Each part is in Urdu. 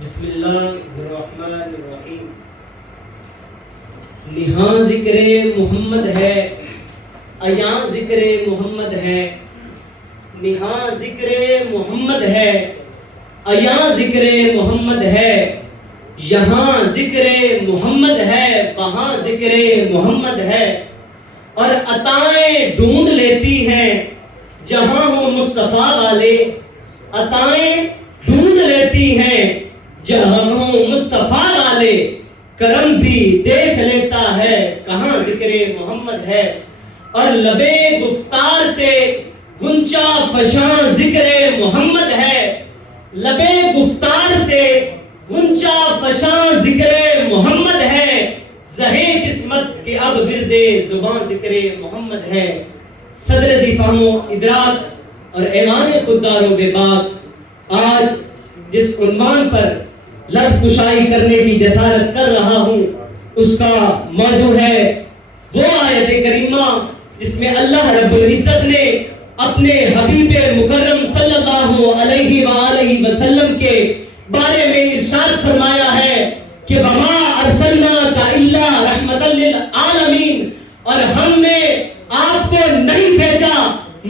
بسم اللہ الرحمن الرحیم۔ نہاں ذکر محمد ہے، ایاں ذکر محمد ہے، نہاں ذکر محمد ہے، ایاں ذکر محمد ہے، یہاں ذکر محمد ہے، وہاں ذکر محمد ہے، اور عطائیں ڈھونڈ لیتی ہیں جہاں ہو مصطفیٰ والے، عطائیں ڈھونڈ لیتی ہیں جہاں ہو مصطفیٰ والے، کرم بھی دیکھ لیتا ہے کہاں ذکر محمد ہے، اور لبے گفتار سے گنچا فشاں ذکر محمد ہے، لبے گفتار سے گنچا فشاں ذکر محمد ہے، زہے قسمت کے اب ورد زباں ذکر محمد ہے۔ صدر ذی فہم و ادراک اور ایوان خوددار و بے باک، آج جس عنوان پر لب کشائی کرنے کی جسارت کر رہا ہوں اس کا موضوع ہے وہ آیت کریمہ جس میں اللہ رب العزت نے اپنے حبیب مکرم صلی اللہ علیہ وآلہ وسلم کے بارے میں ارشاد فرمایا ہے کہ وَمَا أَرْسَلْنَاكَ إِلَّا رَحْمَةً لِلْعَالَمِينَ، اور ہم نے آپ کو نہیں بھیجا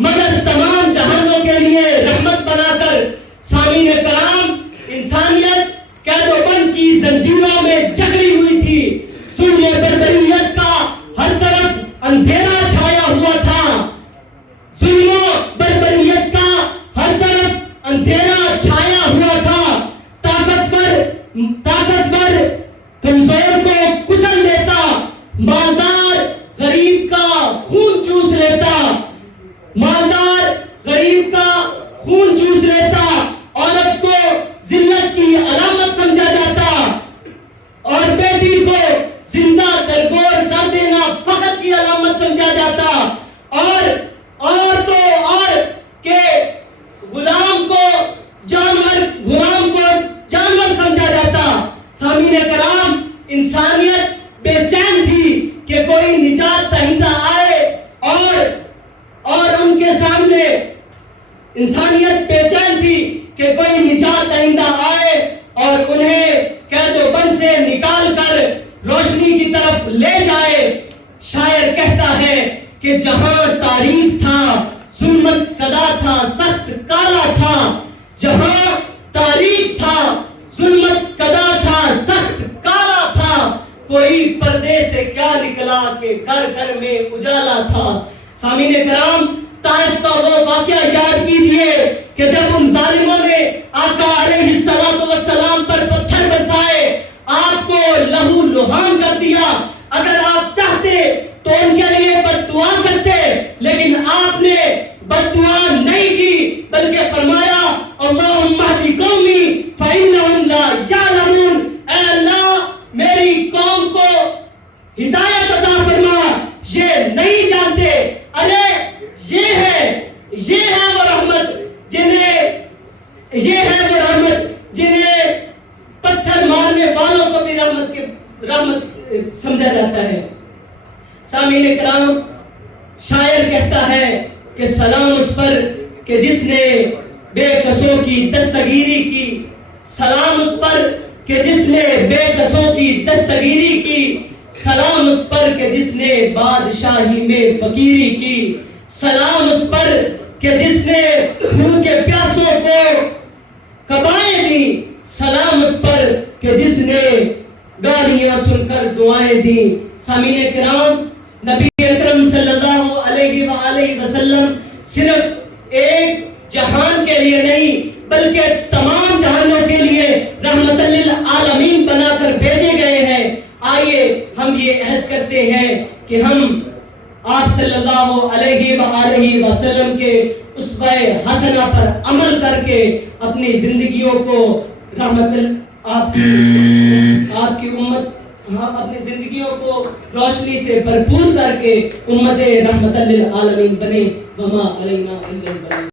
مگر تمام جہانوں کے لیے رحمت بنا کر۔ سامعین کرام، انسانیت قید و بند کی زنجیروں میں جکڑی ہوئی تھی، ظلم و بربریت کا ہر طرف اندھیرا چھایا ہوا تھا، ظلم و بربریت کا ہر طرف اندھیرا چھایا ہوا تھا، طاقتور کمزور کو کچل لیتا، مالدار غریب کا خون چوس لیتا، مالدار غریب کا خون چوس لیتا، عورت کو ذلت کی علامت سمجھا جاتا اور بیٹی کو زندہ درگور کر دینا فخر کی علامت سمجھا جاتا، اور تو اور کہ غلام کو جانور سمجھا جاتا۔ سامعین کرام، انسانیت بے چین تھی کہ کوئی نجات دہندہ آئے اور ان کے سامنے انسانیت بے چین تھی کہ کوئی نجات دہندہ آئے اور انہیں قید و بند سے نکال کر روشنی کی طرف لے جائے۔ شاعر کہتا ہے کہ جہاں تاریک تھا ظلمت کدا تھا سخت کالا تھا، جہاں تاریک تھا ظلمت کدا تھا سخت کالا تھا، کوئی پردے سے کیا نکلا کہ گھر گھر میں اجالا تھا۔ سامعین کرام، طائف کا وہ واقعہ یاد کیجئے کہ جب ان ظالموں نے آقا علیہ السلام پر پتھر برسائے، آپ کو لہو لہان کر دیا، اگر آپ چاہتے تو ان کے لیے بد دعا کرتے، لیکن آپ نے بد دعا نہیں کی بلکہ فرمایا اللہم اہد قومی فإنہم لا یعلمون، اے اللہ میری قوم کو ہدایت عطا فرما، یہ نہیں جانتے۔ ارے یہ ہے وہ رحمت جنہیں پتھر مارنے والوں کو بھی رحمت سمجھا جاتا ہے۔ سامعین کرام، شاعر کہتا ہے کہ سلام اس پر کہ جس نے بے کسوں کی دستگیری کی، سلام اس پر کہ جس نے بے کسوں کی دستگیری کی، سلام اس پر کہ جس نے بادشاہی میں فقیری کی، سلام اس پر کہ جس نے خون کے پیاسوں کو کبائیں دی، سلام اس پر کہ جس نے گالیاں سن کر دعائیں دی۔ سامعین کرام، نبی اکرم صلی اللہ علیہ وآلہ وسلم صرف ایک جہان کے لیے نہیں بلکہ تمام جہانوں کے لیے رحمت للعالمین بنا کر بھیجے گئے ہیں۔ آئیے ہم یہ عہد کرتے ہیں کہ ہم آپ صلی اللہ علیہ وآلہ وسلم کے اسوہ حسنہ پر عمل کر کے اپنی زندگیوں کو اپنی زندگیوں کو روشنی سے بھرپور کر کے امت رحمت للعالمین بنے۔ وما علینا الا البلاغ۔